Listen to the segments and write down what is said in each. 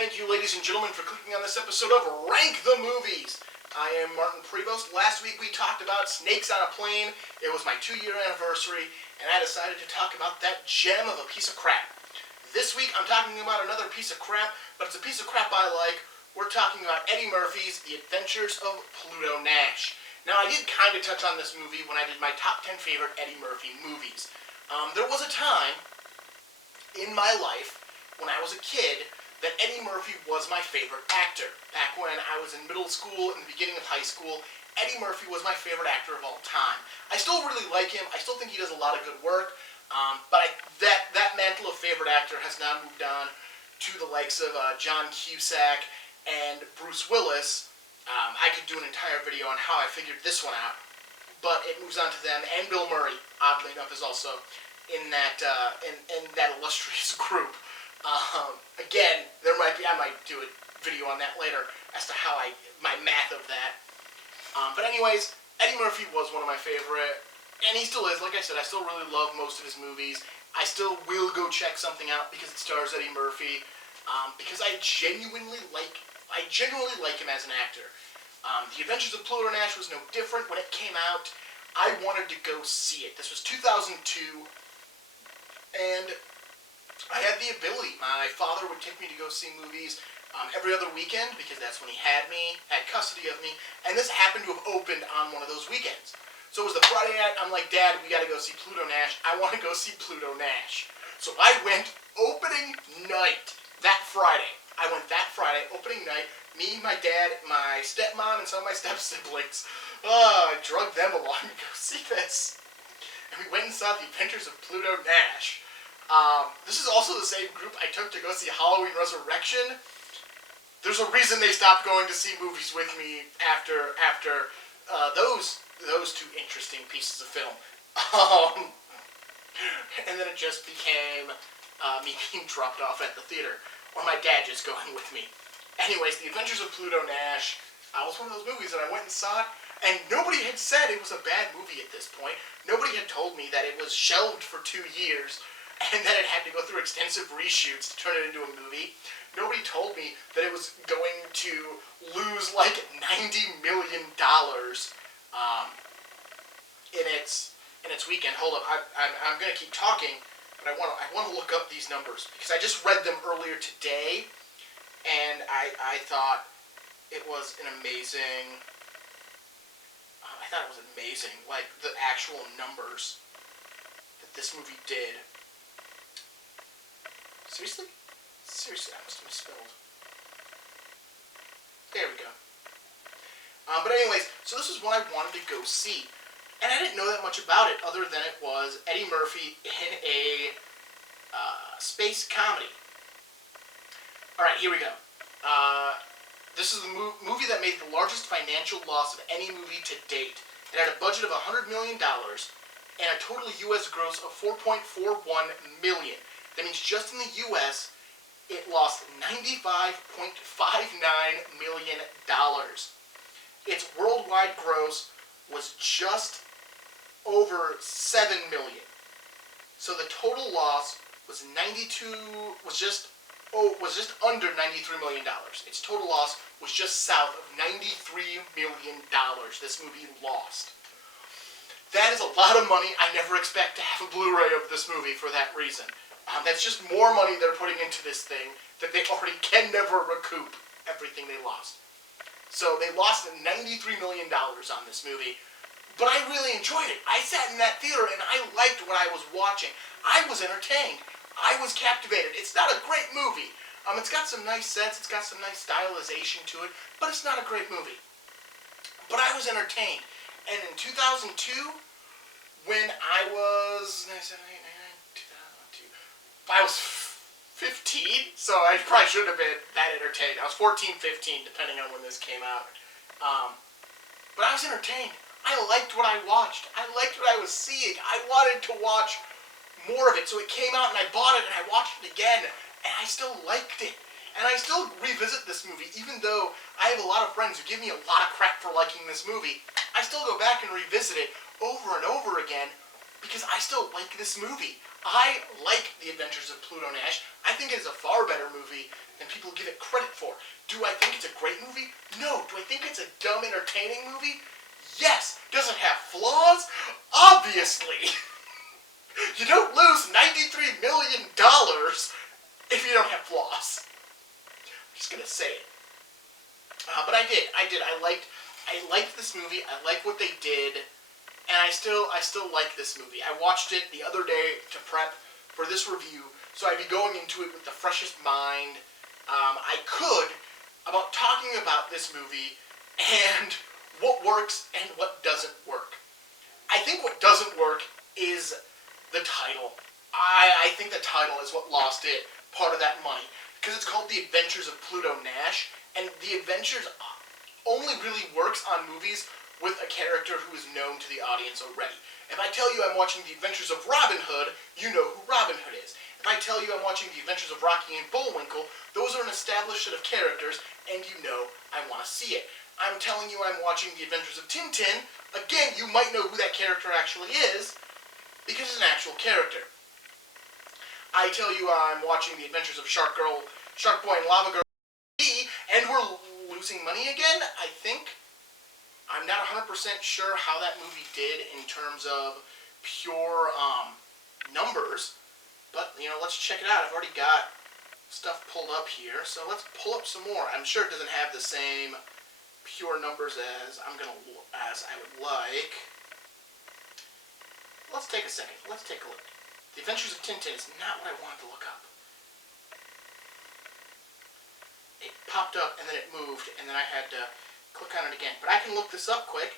Thank you, ladies and gentlemen, for clicking on this episode of Rank the Movies. I am Martin Prevost. Last week we talked about Snakes on a Plane. It was my 2-year anniversary, and I decided to talk about that gem of a piece of crap. This week I'm talking about another piece of crap, but it's a piece of crap I like. We're talking about Eddie Murphy's The Adventures of Pluto Nash. Now, I did kind of touch on this movie when I did my top 10 favorite Eddie Murphy movies. There was a time in my life when I was a kid that Eddie Murphy was my favorite actor. Back when I was in middle school and the beginning of high school, Eddie Murphy was my favorite actor of all time. I still really like him. I still think he does a lot of good work. But that mantle of favorite actor has now moved on to the likes of John Cusack and Bruce Willis. I could do an entire video on how I figured this one out, but it moves on to them. And Bill Murray, oddly enough, is also in that illustrious group. Again, I might do a video on that later as to how my math of that. But anyways, Eddie Murphy was one of my favorite, and he still is. Like I said, I still really love most of his movies. I still will go check something out because it stars Eddie Murphy, because I genuinely like him as an actor. The Adventures of Pluto Nash was no different. When it came out, I wanted to go see it. This was 2002, and I had the ability. My father would take me to go see movies every other weekend because that's when he had custody of me, and this happened to have opened on one of those weekends. So it was the Friday night. I'm like, Dad, we got to go see Pluto Nash. I want to go see Pluto Nash. So I went opening night that Friday. I went that Friday, opening night. Me, my dad, my stepmom, and some of my step-siblings. I drugged them along to go see this. And we went and saw The Adventures of Pluto Nash. This is also the same group I took to go see Halloween Resurrection. There's a reason they stopped going to see movies with me after those two interesting pieces of film. And then it just became me being dropped off at the theater, or my dad just going with me. Anyways, The Adventures of Pluto Nash was one of those movies that I went and saw it, and nobody had said it was a bad movie at this point. Nobody had told me that it was shelved for 2 years, and that it had to go through extensive reshoots to turn it into a movie. Nobody told me that it was going to lose like $90 million in its weekend. Hold up, I'm gonna keep talking, but I want to look up these numbers because I just read them earlier today, and I thought it was an amazing. I thought it was amazing, like the actual numbers that this movie did. Seriously? Seriously, I must have misspelled. There we go. But anyways, so this was one I wanted to go see. And I didn't know that much about it other than it was Eddie Murphy in a space comedy. Alright, here we go. This is the movie that made the largest financial loss of any movie to date. It had a budget of $100 million and a total U.S. gross of $4.41 million. That means just in the U.S., it lost $95.59 million. Its worldwide gross was just over $7 million. So the total loss was just under $93 million. Its total loss was just south of $93 million. This movie lost. That is a lot of money. I never expect to have a Blu-ray of this movie for that reason. That's just more money they're putting into this thing that they already can never recoup everything they lost. So they lost $93 million on this movie, but I really enjoyed it. I sat in that theater and I liked what I was watching. I was entertained. I was captivated. It's not a great movie. It's got some nice sets, it's got some nice stylization to it, but it's not a great movie. But I was entertained. And in 2002, when I was 15, so I probably shouldn't have been that entertained. I was 14, 15, depending on when this came out. But I was entertained. I liked what I watched. I liked what I was seeing. I wanted to watch more of it. So it came out and I bought it and I watched it again. And I still liked it. And I still revisit this movie, even though I have a lot of friends who give me a lot of crap for liking this movie. I still go back and revisit it over and over again because I still like this movie. I like The Adventures of Pluto Nash. I think it is a far better movie than people give it credit for. Do I think it's a great movie? No. Do I think it's a dumb, entertaining movie? Yes. Does it have flaws? Obviously. You don't lose $93 million if you don't have flaws. I'm just gonna say it. But I did. I liked this movie. I like what they did. And I still like this movie. I watched it the other day to prep for this review, so I'd be going into it with the freshest mind I could about talking about this movie and what works and what doesn't work. I think what doesn't work is the title. I think the title is what lost it part of that money, because it's called The Adventures of Pluto Nash, and The Adventures only really works on movies with a character who is known to the audience already. If I tell you I'm watching The Adventures of Robin Hood, you know who Robin Hood is. If I tell you I'm watching The Adventures of Rocky and Bullwinkle, those are an established set of characters, and you know I want to see it. I'm telling you I'm watching The Adventures of Tintin, again, you might know who that character actually is, because it's an actual character. I tell you I'm watching The Adventures of Shark Boy and Lava Girl, and we're losing money again, I think. I'm not 100% sure how that movie did in terms of pure numbers, but, let's check it out. I've already got stuff pulled up here, so let's pull up some more. I'm sure it doesn't have the same pure numbers as I would like. Let's take a second. Let's take a look. The Adventures of Tintin is not what I wanted to look up. It popped up, and then it moved, and then I had to click on it again. But I can look this up quick.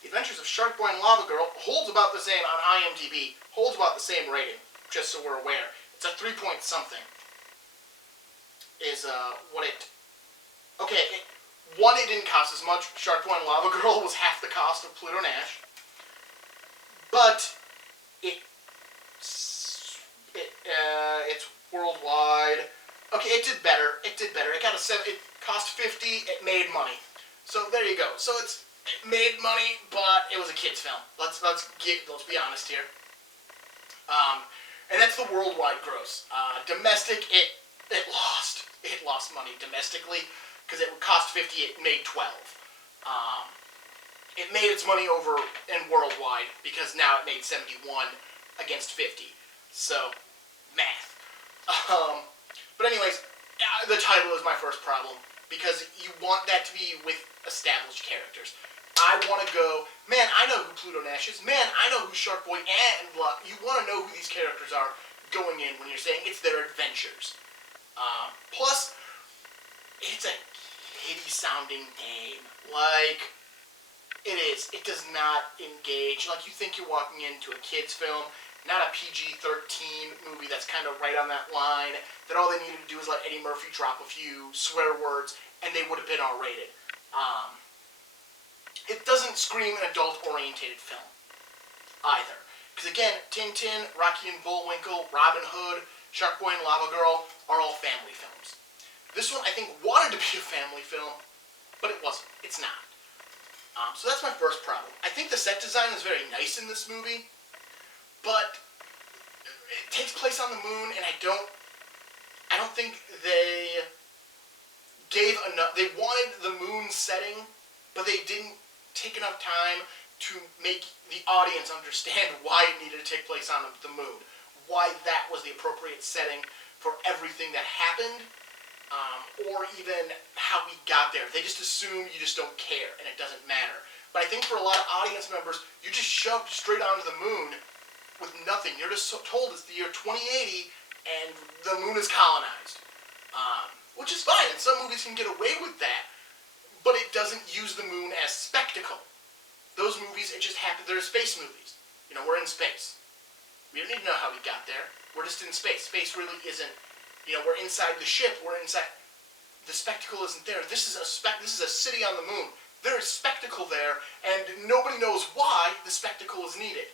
The Adventures of Shark Boy and Lava Girl holds about the same on IMDb. Holds about the same rating, just so we're aware. It's a 3-point something. Is what it... Okay, it didn't cost as much. Shark Boy and Lava Girl was half the cost of Pluto Nash. But it's worldwide. Okay, it did better. It got it cost $50. It made money. So there you go. So it made money, but it was a kids' film. Let's be honest here. And that's the worldwide gross. Domestic, it lost money domestically because it would cost $50. It made $12. It made its money over in worldwide because now it made $71 against $50. So math. But anyways, the title is my first problem. Because you want that to be with established characters. I want to go, man, I know who Pluto Nash is. Man, I know who Shark Boy and you want to know who these characters are going in when you're saying it's their adventures. Plus, it's a kiddie-sounding name. Like, it is. It does not engage. Like, you think you're walking into a kid's film, not a PG-13 movie that's kind of right on that line, that all they needed to do is let Eddie Murphy drop a few swear words, and they would have been R-rated. It doesn't scream an adult-orientated film, either. Because again, Tintin, Rocky and Bullwinkle, Robin Hood, Shark Boy and Lava Girl are all family films. This one, I think, wanted to be a family film, but it wasn't. It's not. So that's my first problem. I think the set design is very nice in this movie, but it takes place on the moon, and I don't think they gave enough. They wanted the moon setting, but they didn't take enough time to make the audience understand why it needed to take place on the moon, why that was the appropriate setting for everything that happened, or even how we got there. They just assume you just don't care, and it doesn't matter. But I think for a lot of audience members, you just shoved straight onto the moon with nothing. You're just told it's the year 2080 and the moon is colonized. Which is fine, and some movies can get away with that, but it doesn't use the moon as spectacle. Those movies, it just happens. They're space movies. We're in space. We don't need to know how we got there. We're just in space. Space really isn't, we're inside the ship. We're inside. The spectacle isn't there. This is a city on the moon. There is spectacle there, and nobody knows why the spectacle is needed.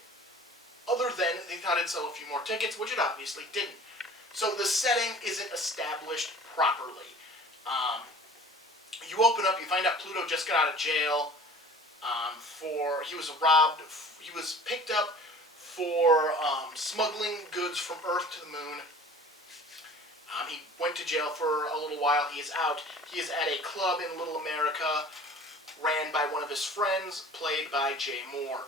Other than they thought it'd sell a few more tickets, which it obviously didn't. So the setting isn't established properly. You open up, you find out Pluto just got out of jail he was robbed, he was picked up for smuggling goods from Earth to the moon. He went to jail for a little while. He is out. He is at a club in Little America, ran by one of his friends, played by Jay Moore.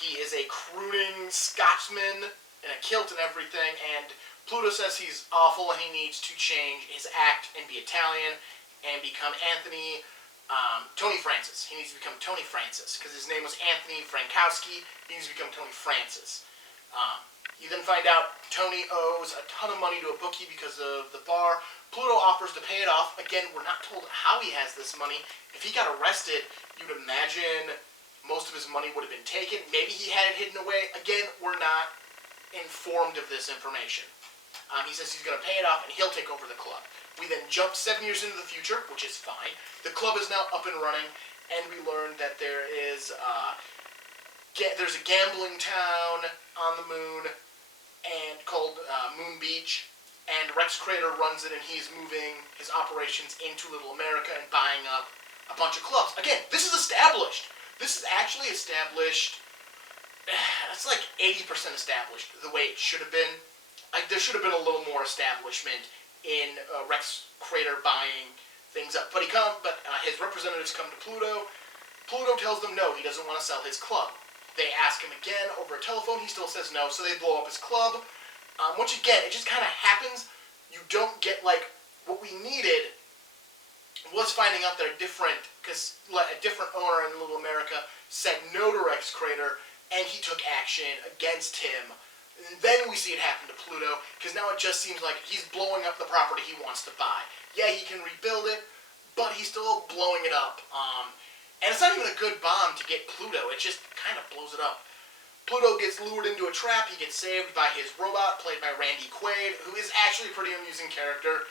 He is a crooning Scotsman in a kilt and everything, and Pluto says he's awful and he needs to change his act and be Italian and become Tony Francis. He needs to become Tony Francis, because his name was Anthony Frankowski. He needs to become Tony Francis. You then find out Tony owes a ton of money to a bookie because of the bar. Pluto offers to pay it off. Again, we're not told how he has this money. If he got arrested, you'd imagine most of his money would have been taken. Maybe he had it hidden away. Again, we're not informed of this information. He says he's going to pay it off and he'll take over the club. We then jump 7 years into the future, which is fine. The club is now up and running, and we learn that there's a gambling town on the moon and called Moon Beach, and Rex Crater runs it, and he's moving his operations into Little America and buying up a bunch of clubs. Again, this is established. This is actually established. It's like 80% established the way it should have been. There should have been a little more establishment in Rex Crater buying things up. But his representatives come to Pluto. Pluto tells them no, he doesn't want to sell his club. They ask him again over a telephone. He still says no, so they blow up his club. Which again, it just kind of happens. You don't get what we needed was finding out they're different, because a different owner in Little America said no to Rex Crater, and he took action against him. And then we see it happen to Pluto, because now it just seems like he's blowing up the property he wants to buy. Yeah, he can rebuild it, but he's still blowing it up. And it's not even a good bomb to get Pluto. It just kind of blows it up. Pluto gets lured into a trap. He gets saved by his robot, played by Randy Quaid, who is actually a pretty amusing character.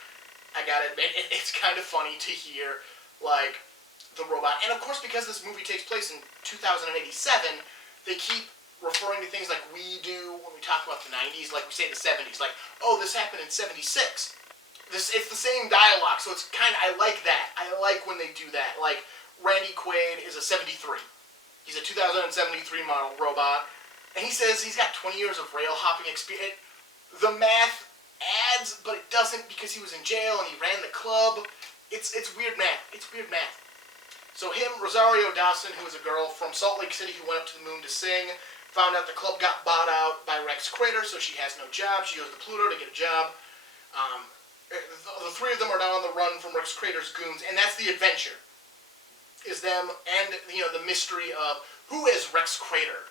I gotta admit, it's kind of funny to hear, the robot. And of course, because this movie takes place in 2087, they keep referring to things like we do when we talk about the 90s, like we say the 70s. Oh, this happened in 76. It's the same dialogue, so it's I like that. I like when they do that. Randy Quaid is a 73. He's a 2073 model robot, and he says he's got 20 years of rail hopping experience. The math adds, but it doesn't, because he was in jail and he ran the club. It's weird math. It's weird math. So Rosario Dawson, who is a girl from Salt Lake City who went up to the moon to sing, found out the club got bought out by Rex Crater, so she has no job. She goes to Pluto to get a job. The three of them are now on the run from Rex Crater's goons, and that's the adventure. Is them and the mystery of who is Rex Crater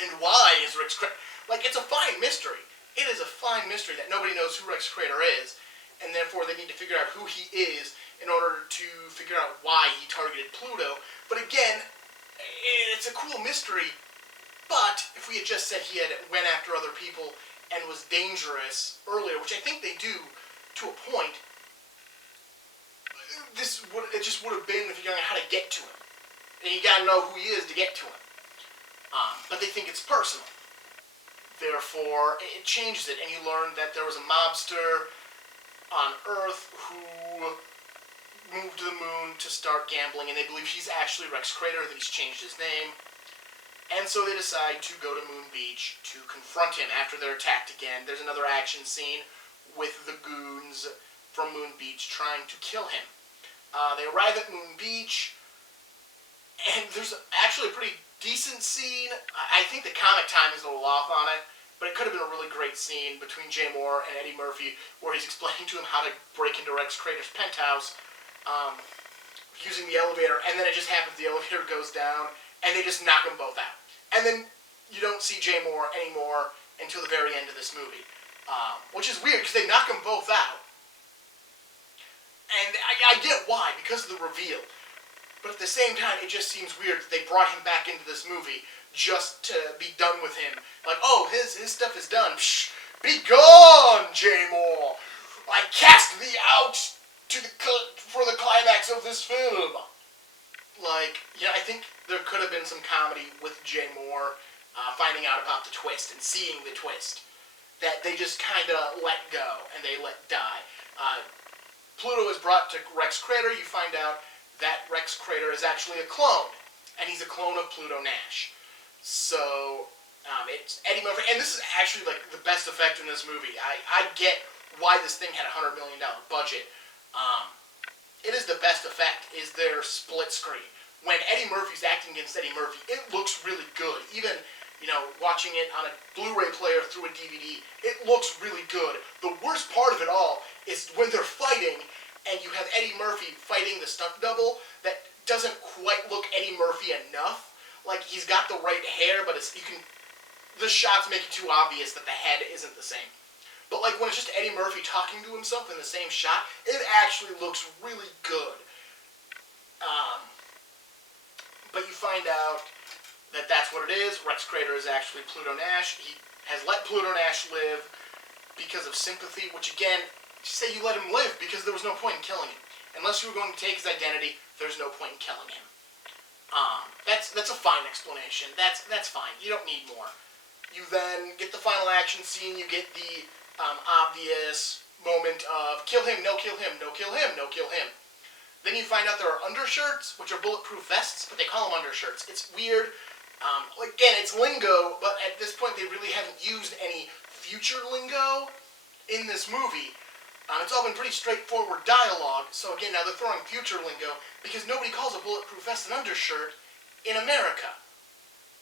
and why is Rex Crater. It's a fine mystery. It is a fine mystery that nobody knows who Rex Crater is, and therefore they need to figure out who he is in order to figure out why he targeted Pluto. But again, it's a cool mystery. But if we had just said he had went after other people and was dangerous earlier, which I think they do to a point, it just would have been figuring out how to get to him. And you gotta know who he is to get to him. But they think it's personal. Therefore, it changes it, and you learn that there was a mobster on Earth who moved to the moon to start gambling, and they believe he's actually Rex Crater, that he's changed his name. And so they decide to go to Moon Beach to confront him after they're attacked again. There's another action scene with the goons from Moon Beach trying to kill him. They arrive at Moon Beach, and there's actually a pretty decent scene. I think the comic time is a little off on it, but it could have been a really great scene between Jay Moore and Eddie Murphy, where he's explaining to him how to break into Rex Crater's penthouse using the elevator, and then it just happens the elevator goes down, and they just knock them both out. And then you don't see Jay Moore anymore until the very end of this movie, which is weird, because they knock them both out. And I get why, because of the reveal. But at the same time, it just seems weird that they brought him back into this movie just to be done with him. Oh, his stuff is done. Psh, be gone, Jay Moore. I cast thee out for the climax of this film. I think there could have been some comedy with Jay Moore finding out about the twist and seeing the twist that they just kind of let go and they let die. Pluto is brought to Rex Crater. You find out that Rex Crater is actually a clone, and he's a clone of Pluto Nash. So, It's Eddie Murphy, and this is actually like the best effect in this movie. I get why this thing had $100 million budget. It is the best effect, is their split screen. When Eddie Murphy's acting against Eddie Murphy, it looks really good. Even, watching it on a Blu-ray player through a DVD, it looks really good. The worst part of it all is when they're fighting, and you have Eddie Murphy fighting the stunt double that doesn't quite look Eddie Murphy enough. Like, he's got the right hair, but the shots make it too obvious that the head isn't the same. But like when it's just Eddie Murphy talking to himself in the same shot, it actually looks really good. But you find out that that's what it is. Rex Crater is actually Pluto Nash. He has let Pluto Nash live because of sympathy, which again, say you let him live because there was no point in killing him. Unless you were going to take his identity, there's no point in killing him. That's a fine explanation. That's fine. You don't need more. You then get the final action scene. You get the obvious moment of kill him, no kill him, no kill him, no kill him. Then you find out there are undershirts, which are bulletproof vests, but they call them undershirts. It's weird. Again, it's lingo, but at this point they really haven't used any future lingo in this movie. It's all been pretty straightforward dialogue, so again, now they're throwing future lingo because nobody calls a bulletproof vest an undershirt in America.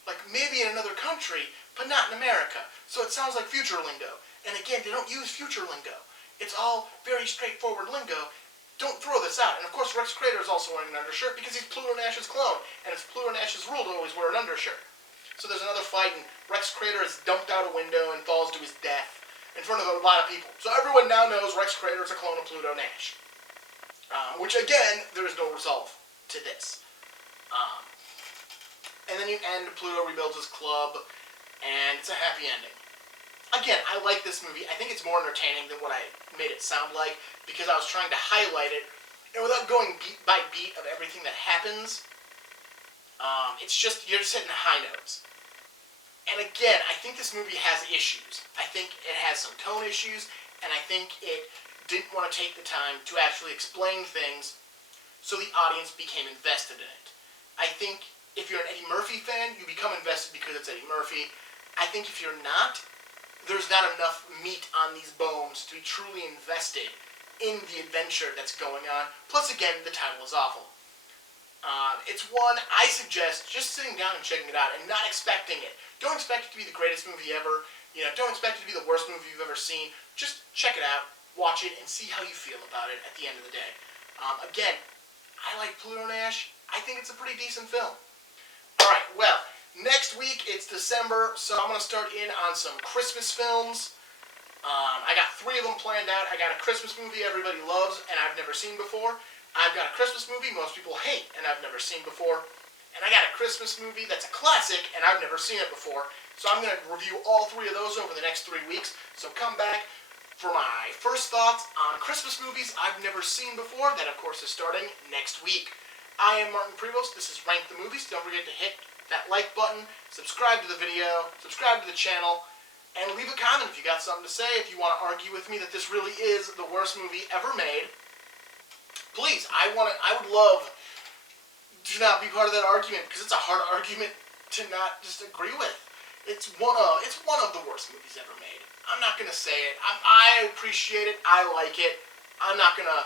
Like, maybe in another country, but not in America. So it sounds like future lingo. And again, they don't use future lingo. It's all very straightforward lingo. Don't throw this out. And of course, Rex Crater is also wearing an undershirt because he's Pluto Nash's clone. And it's Pluto Nash's rule to always wear an undershirt. So there's another fight, and Rex Crater is dumped out a window and falls to his death in front of a lot of people. So everyone now knows Rex Crater is a clone of Pluto Nash. Which again, there is no resolve to this. And then you end, Pluto rebuilds his club, and it's a happy ending. Again, I like this movie. I think it's more entertaining than what I made it sound like, because I was trying to highlight it, and without going beat by beat of everything that happens, it's just, you're just hitting high notes. And again, I think this movie has issues. I think it has some tone issues, and I think it didn't want to take the time to actually explain things so the audience became invested in it. I think if you're an Eddie Murphy fan, you become invested because it's Eddie Murphy. I think if you're not, there's not enough meat on these bones to be truly invested in the adventure that's going on. Plus, again, the title is awful. It's one I suggest just sitting down and checking it out and not expecting it. Don't expect it to be the greatest movie ever. Don't expect it to be the worst movie you've ever seen. Just check it out, watch it, and see how you feel about it at the end of the day. Again, I like Pluto Nash. I think it's a pretty decent film. Alright, well, next week it's December, so I'm going to start in on some Christmas films. I got 3 of them planned out. I got a Christmas movie everybody loves and I've never seen before. I've got a Christmas movie most people hate and I've never seen before. And I got a Christmas movie that's a classic and I've never seen it before. So I'm going to review all 3 of those over the next 3 weeks. So come back for my first thoughts on Christmas movies I've never seen before. That, of course, is starting next week. I am Martin Prevost. This is Rank the Movies. Don't forget to hit that like button, subscribe to the video, subscribe to the channel, and leave a comment if you got something to say. If you want to argue with me that this really is the worst movie ever made, please, I would love to not be part of that argument, because it's a hard argument to not just agree with. It's one of the worst movies ever made. I'm not gonna say it. I appreciate it. I like it. I'm not gonna.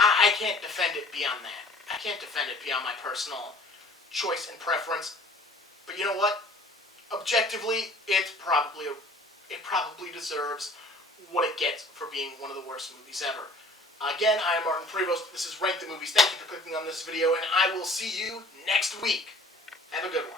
I can't defend it beyond that. I can't defend it beyond my personal choice and preference. But you know what? Objectively, it probably deserves what it gets for being one of the worst movies ever. Again, I am Martin Prevost. This is Rank the Movies. Thank you for clicking on this video, and I will see you next week. Have a good one.